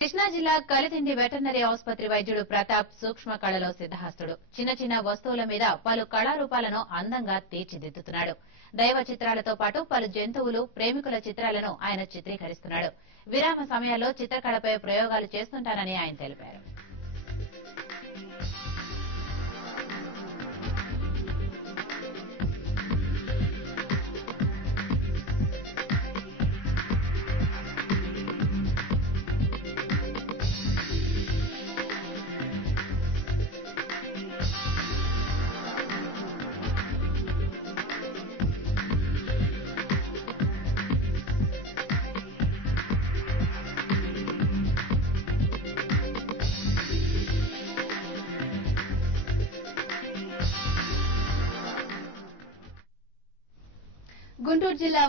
కృష్ణా జిల్లా కలిదిండి వెటర్నరీ ఆసుపత్రి వైద్యుడు ప్రతాప్ సూక్ష్మ కళలో సిద్దహస్తుడు. చిన్న చిన్న వస్తువుల మీద పలు కళారూపాలను అందంగా తీర్చిదిద్దుతున్నాడు. దైవ చిత్రాలతో పాటు పలు జంతువులు, ప్రేమికుల చిత్రాలను ఆయన చిత్రీకరిస్తున్నాడు. విరామ సమయాల్లో చిత్రకళపై ప్రయోగాలు చేస్తుంటానని ఆయన తెలిపారు. గుంటూరు జిల్లా